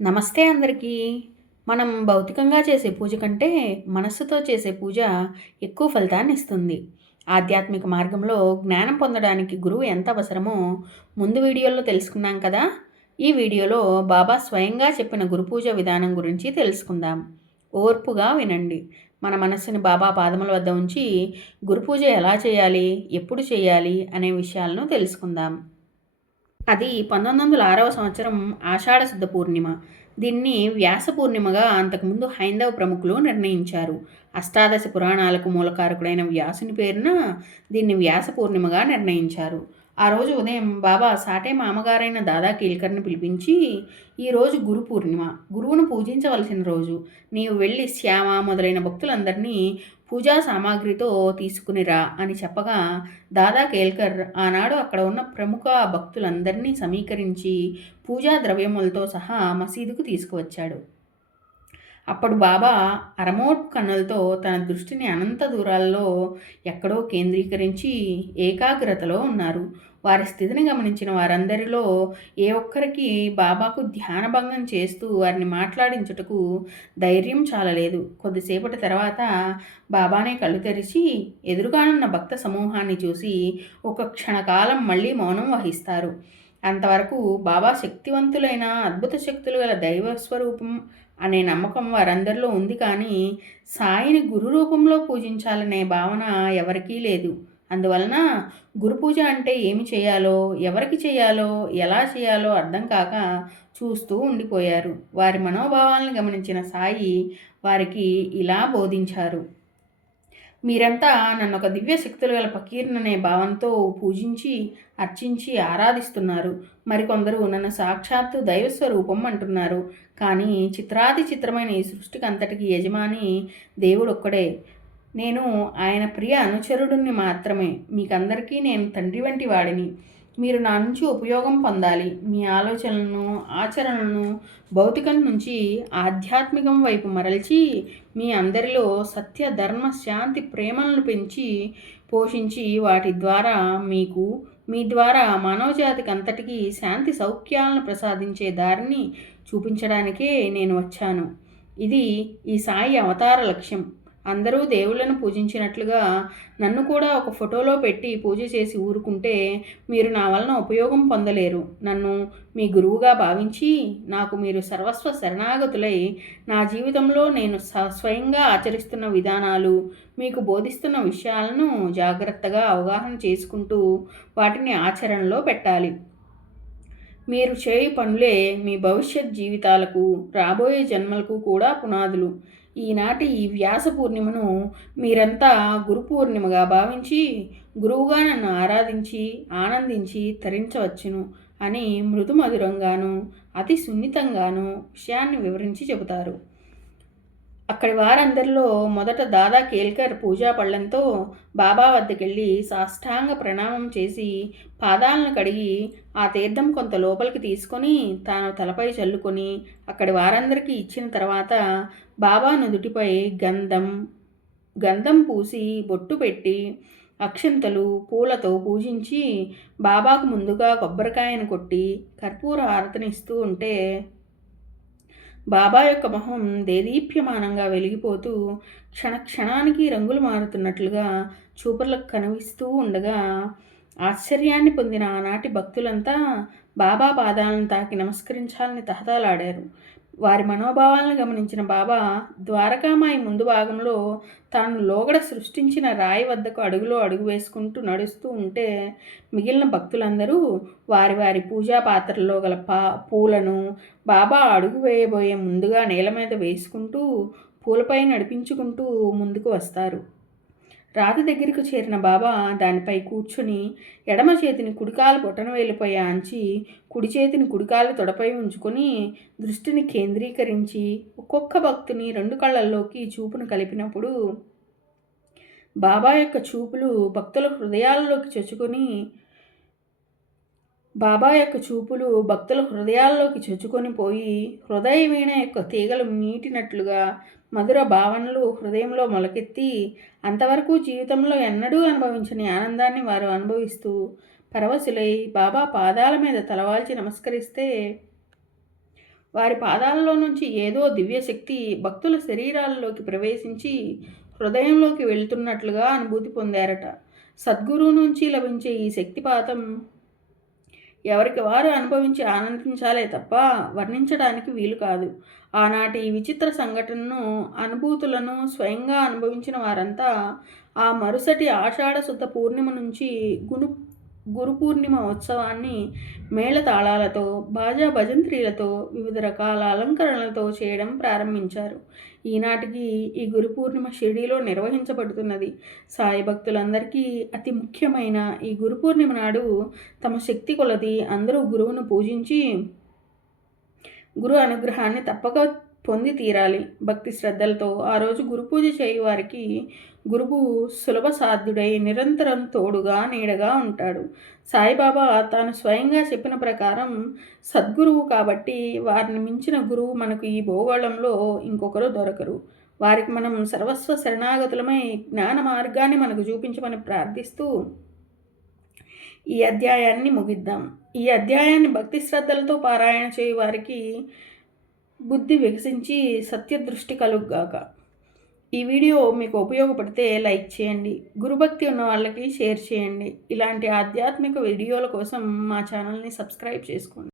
నమస్తే అందరికీ. మనం భౌతికంగా చేసే పూజ కంటే మనస్సుతో చేసే పూజ ఎక్కువ ఫలితాన్నిస్తుంది. ఆధ్యాత్మిక మార్గంలో జ్ఞానం పొందడానికి గురువు ఎంత అవసరమో ముందు వీడియోలో తెలుసుకున్నాం కదా! ఈ వీడియోలో బాబా స్వయంగా చెప్పిన గురు పూజ విధానం గురించి తెలుసుకుందాం. ఓర్పుగా వినండి. మన మనస్సుని బాబా పాదముల వద్ద ఉంచి గురు పూజ ఎలా చేయాలి, ఎప్పుడు చేయాలి అనే విషయాలను తెలుసుకుందాం. అది 1906వ సంవత్సరం ఆషాఢ శుద్ధ పూర్ణిమ. దీన్ని వ్యాస పూర్ణిమగా అంతకుముందు హైందవ ప్రముఖులు నిర్ణయించారు. అష్టాదశ పురాణాలకు మూలకారకుడైన వ్యాసుని పేరున దీన్ని వ్యాస పూర్ణిమగా నిర్ణయించారు. ఆ రోజు ఉదయం బాబా సాటే మామగారైన దాదా కీల్కర్ని పిలిపించి, ఈరోజు గురు పూర్ణిమ, గురువును పూజించవలసిన రోజు. నీవు వెళ్ళి శ్యామ మొదలైన భక్తులందరినీ పూజా సామాగ్రితో తీసుకునిరా అని చెప్పగా, దాదా కేల్కర్ ఆనాడు అక్కడ ఉన్న ప్రముఖ భక్తులందరినీ సమీకరించి పూజా ద్రవ్యములతో సహా మసీదుకు తీసుకువచ్చాడు. అప్పుడు బాబా అరమోట్ కన్నులతో తన దృష్టిని అనంత దూరాల్లో ఎక్కడో కేంద్రీకరించి ఏకాగ్రతలో ఉన్నారు. వారి స్థితిని గమనించిన వారందరిలో ఏ ఒక్కరికి బాబాకు ధ్యానభంగం చేస్తూ వారిని మాట్లాడించుటకు ధైర్యం చాలలేదు. కొద్దిసేపటి తర్వాత బాబానే కళ్ళు తెరిచి ఎదురుగానున్న భక్త సమూహాన్ని చూసి ఒక క్షణకాలం మళ్ళీ మౌనం వహిస్తారు. అంతవరకు బాబా శక్తివంతులైన అద్భుత శక్తులు గల దైవస్వరూపం అనే నమ్మకం వారందరిలో ఉంది, కానీ సాయిని గురు రూపంలో పూజించాలనే భావన ఎవరికీ లేదు. అందువలన గురు పూజ అంటే ఏమి చేయాలో, ఎవరికి చేయాలో, ఎలా చేయాలో అర్థం కాక చూస్తూ ఉండిపోయారు. వారి మనోభావాలను గమనించిన సాయి వారికి ఇలా బోధించారు. మీరంతా నన్ను ఒక దివ్య శక్తులు గల ఫకీర్ననే భావంతో పూజించి అర్చించి ఆరాధిస్తున్నారు. మరికొందరు నన్ను సాక్షాత్తు దైవస్వరూపం అంటున్నారు. కానీ చిత్రాతి చిత్రమైన ఈ సృష్టికి అంతటికి యజమాని దేవుడొక్కడే. నేను ఆయన ప్రియ అనుచరుడిని మాత్రమే. మీకందరికీ నేను తండ్రి వంటి వాడిని. మీరు నా నుంచి ఉపయోగం పొందాలి. మీ ఆలోచనలను, ఆచరణలను భౌతికం నుంచి ఆధ్యాత్మికం వైపు మరల్చి మీ అందరిలో సత్య, ధర్మ, శాంతి, ప్రేమలను పెంచి పోషించి వాటి ద్వారా మీకు, మీ ద్వారా మానవజాతికి అంతటికీ శాంతి సౌఖ్యాలను ప్రసాదించే దారిని చూపించడానికే నేను వచ్చాను. ఇది ఈ సాయి అవతార లక్ష్యం. అందరూ దేవుళ్ళను పూజించినట్లుగా నన్ను కూడా ఒక ఫోటోలో పెట్టి పూజ చేసి ఊరుకుంటే మీరు నా వలన ఉపయోగం పొందలేరు. నన్ను మీ గురువుగా భావించి నాకు మీరు సర్వస్వ శరణాగతులై నా జీవితంలో నేను స్వయంగా ఆచరిస్తున్న విధానాలు, మీకు బోధిస్తున్న విషయాలను జాగ్రత్తగా అవగాహన చేసుకుంటూ వాటిని ఆచరణలో పెట్టాలి. మీరు చేయు పనులే మీ భవిష్యత్ జీవితాలకు, రాబోయే జన్మలకు కూడా పునాదులు. ఈనాటి ఈ వ్యాస పూర్ణిమను మీరంతా గురు పూర్ణిమగా భావించి గురువుగా నన్ను ఆరాధించి ఆనందించి తరించవచ్చును అని మృదుమధురంగాను అతి సున్నితంగాను విషయాన్ని వివరించి చెబుతారు. అక్కడి వారందరిలో మొదట దాదా కేల్కర్ పూజా పళ్ళంతో బాబా వద్దకెళ్ళి సాష్టాంగ ప్రణామం చేసి పాదాలను కడిగి ఆ తీర్థం కొంత లోపలికి తీసుకొని తాను తలపై చల్లుకొని అక్కడి వారందరికీ ఇచ్చిన తర్వాత బాబా నుదుటిపై గంధం పూసి బొట్టు పెట్టి అక్షంతలు పూలతో పూజించి బాబాకు ముందుగా కొబ్బరికాయను కొట్టి కర్పూర హారతినిస్తూ ఉంటే బాబా యొక్క మొహం దేదీప్యమానంగా వెలిగిపోతూ క్షణానికి రంగులు మారుతున్నట్లుగా చూపర్లకు కనిపిస్తూ ఉండగా ఆశ్చర్యాన్ని పొందిన ఆనాటి భక్తులంతా బాబా పాదాలను తాకి నమస్కరించాలని తహతలాడారు. వారి మనోభావాలను గమనించిన బాబా ద్వారకామాయి ముందు భాగంలో తాను లోగడ సృష్టించిన రాయి వద్దకు అడుగులో అడుగు వేసుకుంటూ నడుస్తూ ఉంటే మిగిలిన భక్తులందరూ వారి వారి పూజా పాత్రల్లో గల పూలను బాబా అడుగు వేయబోయే ముందుగా నేల మీద వేసుకుంటూ పూలపై నడిపించుకుంటూ ముందుకు వస్తారు. రాతి దగ్గరకు చేరిన బాబా దానిపై కూర్చుని ఎడమ చేతిని కుడికాలు బొటనవేలుపై ఆంచి కుడి చేతిని కుడికాలు తొడపై ఉంచుకొని దృష్టిని కేంద్రీకరించి ఒక్కొక్క భక్తుని రెండు కళ్ళల్లోకి చూపును కలిపినప్పుడు బాబా యొక్క చూపులు భక్తుల హృదయాల్లోకి చొచ్చుకొని పోయి హృదయ వీణ యొక్క తీగలు మీటినట్లుగా మధుర భావనలు హృదయంలో మొలకెత్తి అంతవరకు జీవితంలో ఎన్నడూ అనుభవించని ఆనందాన్ని వారు అనుభవిస్తూ పరవశులై బాబా పాదాల మీద తలవాల్చి నమస్కరిస్తే వారి పాదాలలో నుంచి ఏదో దివ్యశక్తి భక్తుల శరీరాలలోకి ప్రవేశించి హృదయంలోకి వెళ్తున్నట్లుగా అనుభూతి పొందారట. సద్గురువు నుంచి లభించే ఈ శక్తిపాతం ఎవరికి వారు అనుభవించి ఆనందించాలే తప్ప వర్ణించడానికి వీలు కాదు. ఆనాటి ఈ విచిత్ర సంఘటనను, అనుభూతులను స్వయంగా అనుభవించిన వారంతా ఆ మరుసటి ఆషాఢ శుద్ధ పూర్ణిమ నుంచి గురు పూర్ణిమ ఉత్సవాన్ని మేళతాళాలతో, బాజా భజంత్రీలతో, వివిధ రకాల అలంకరణలతో చేయడం ప్రారంభించారు. ఈనాటికి ఈ గురు పూర్ణిమ షిరిడీలో నిర్వహించబడుతున్నది. సాయి భక్తులందరికీ అతి ముఖ్యమైన ఈ గురు పూర్ణిమ నాడు తమ శక్తి కొలది అందరూ గురువును పూజించి గురు అనుగ్రహాన్ని తప్పక పొంది తీరాలి. భక్తి శ్రద్ధలతో ఆ రోజు గురు పూజ చేయు వారికి గురువు సులభ సాధ్యుడై నిరంతరం తోడుగా నీడగా ఉంటాడు. సాయిబాబా తాను స్వయంగా చెప్పిన ప్రకారం సద్గురువు కాబట్టి వారిని మించిన గురువు మనకు ఈ భూగోళంలో ఇంకొకరు దొరకరు. వారికి మనం సర్వస్వ శరణాగతులమై జ్ఞాన మార్గాన్ని మనకు చూపించమని ప్రార్థిస్తూ ఈ అధ్యాయాన్ని ముగిద్దాం. ఈ అధ్యాయాన్ని భక్తి శ్రద్ధలతో పారాయణ చేయు వారికి బుద్ధి వికసించి సత్యదృష్టి కలుగుగాక. ఈ వీడియో మీకు ఉపయోగపడితే లైక్ చేయండి. గురుభక్తి ఉన్న వాళ్ళకి షేర్ చేయండి. ఇలాంటి ఆధ్యాత్మిక వీడియోల కోసం మా ఛానల్ని సబ్స్క్రైబ్ చేసుకోండి.